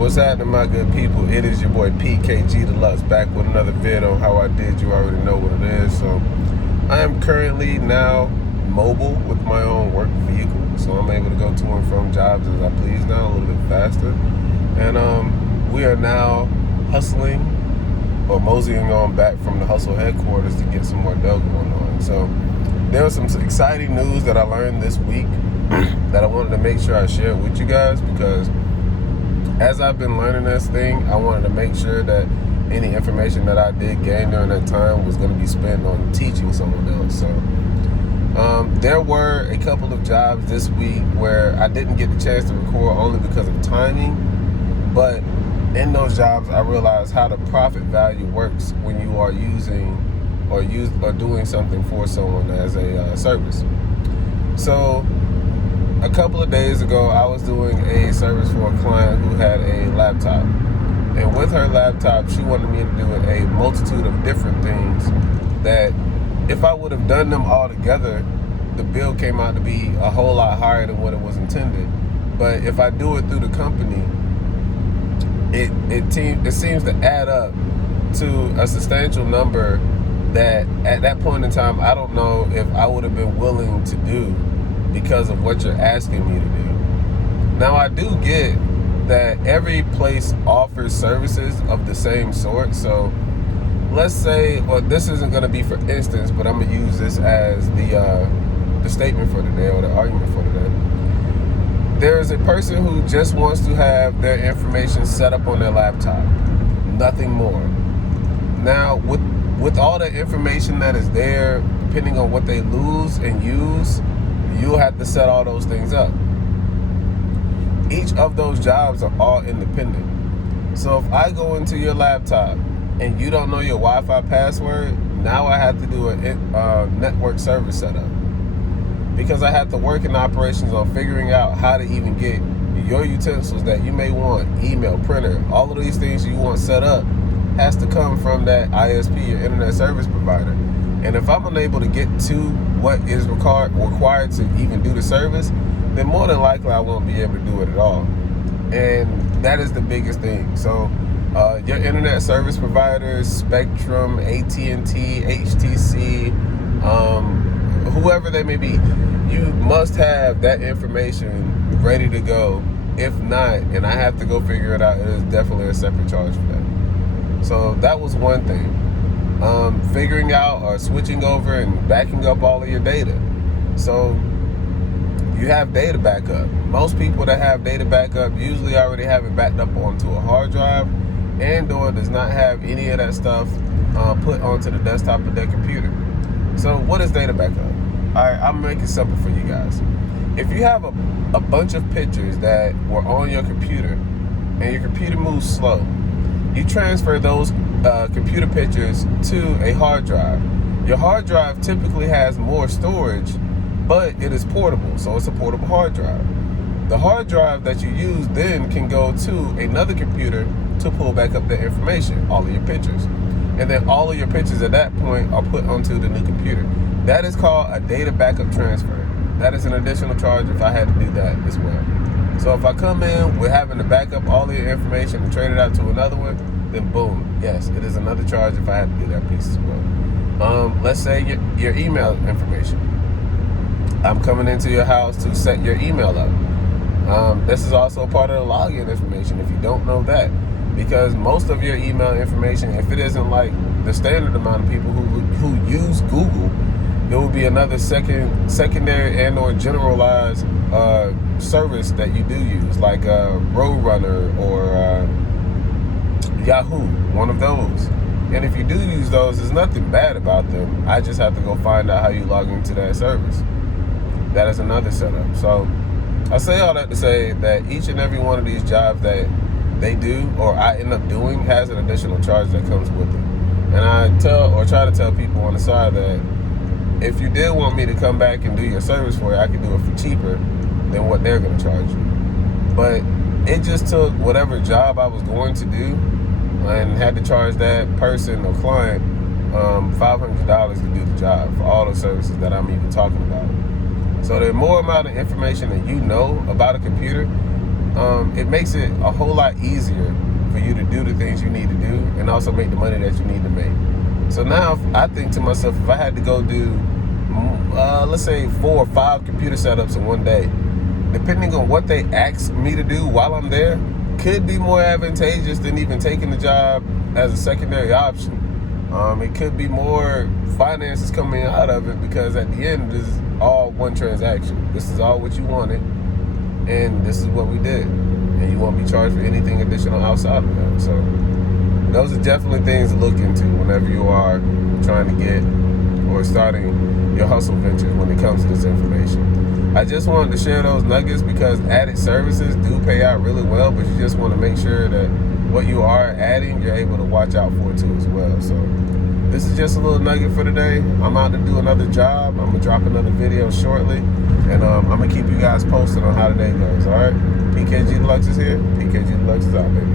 What's happening, my good people? It is your boy PKG Deluxe back with another vid on how I did. You already know what it is. So I am currently now mobile with my own work vehicle, so I'm able to go to and from jobs as I please now, a little bit faster. And we are now hustling or moseying on back from the hustle headquarters to get some more dough going on. So there was some exciting news that I learned this week that I wanted to make sure I share with you guys, because as I've been learning this thing, I wanted to make sure that any information that I did gain during that time was going to be spent on teaching someone else. So there were a couple of jobs this week where I didn't get the chance to record only because of timing, but in those jobs I realized how the profit value works when you are using or doing something for someone as a service. So a couple of days ago, I was doing a service for a client who had a laptop. And with her laptop, she wanted me to do a multitude of different things that if I would have done them all together, the bill came out to be a whole lot higher than what it was intended. But if I do it through the company, it seems to add up to a substantial number that at that point in time, I don't know if I would have been willing to do because of what you're asking me to do. Now, I do get that every place offers services of the same sort. So let's say, well, this isn't going to be for instance, but I'm going to use this as the statement for today, or the argument for today. There is a person who just wants to have their information set up on their laptop, nothing more. Now, with all the information that is there, depending on what they lose and use, you'll have to set all those things up. Each of those jobs are all independent. So if I go into your laptop and you don't know your Wi-Fi password, now I have to do a network service setup, because I have to work in operations on figuring out how to even get your utensils that you may want, email, printer, all of these things you want set up has to come from that ISP, your internet service provider. And if I'm unable to get to what is required to even do the service, then more than likely I won't be able to do it at all. And that is the biggest thing. So your internet service providers, Spectrum, AT&T, HTC, whoever they may be, you must have that information ready to go. If not, and I have to go figure it out, it is definitely a separate charge for that. So that was one thing. Figuring out or switching over and backing up all of your data. So you have data backup. Most people that have data backup usually already have it backed up onto a hard drive, and or does not have any of that stuff put onto the desktop of their computer. So what is data backup? Alright, I'm making it simple for you guys. If you have a bunch of pictures that were on your computer and your computer moves slow, you transfer those computer pictures to a hard drive. Your hard drive typically has more storage, but it is portable, so it's a portable hard drive. The hard drive that you use then can go to another computer to pull back up the information, all of your pictures. And then all of your pictures at that point are put onto the new computer. That is called a data backup transfer. That is an additional charge if I had to do that as well. So if I come in with having to back up all of your information and trade it out to another one, then boom, yes, it is another charge if I had to do that piece as well. Let's say your email information. I'm coming into your house to set your email up. This is also part of the login information if you don't know that, because most of your email information, if it isn't like the standard amount of people who use Google, there will be another secondary and or generalized service that you do use, like Roadrunner or Yahoo, one of those. And if you do use those, there's nothing bad about them. I just have to go find out how you log into that service. That is another setup. So I say all that to say that each and every one of these jobs that they do or I end up doing has an additional charge that comes with it. And I try to tell people on the side that if you did want me to come back and do your service for you, I could do it for cheaper than what they're going to charge you. But it just took whatever job I was going to do and had to charge that person or client $500 to do the job for all the services that I'm even talking about. So the more amount of information that you know about a computer, it makes it a whole lot easier for you to do the things you need to do and also make the money that you need to make. So now I think to myself, if I had to go do, let's say 4 or 5 computer setups in one day, depending on what they ask me to do while I'm there, could be more advantageous than even taking the job as a secondary option. It could be more finances coming out of it, because at the end, this is all one transaction. This is all what you wanted, and this is what we did. And you won't be charged for anything additional outside of that. So those are definitely things to look into whenever you are trying to get or starting your hustle ventures when it comes to this information. I just wanted to share those nuggets because added services do pay out really well, but you just want to make sure that what you are adding, you're able to watch out for too as well. So this is just a little nugget for today. I'm out to do another job. I'm gonna drop another video shortly, and I'm gonna keep you guys posted on how today goes. All right, PKG Deluxe is here. PKG Deluxe is out, baby.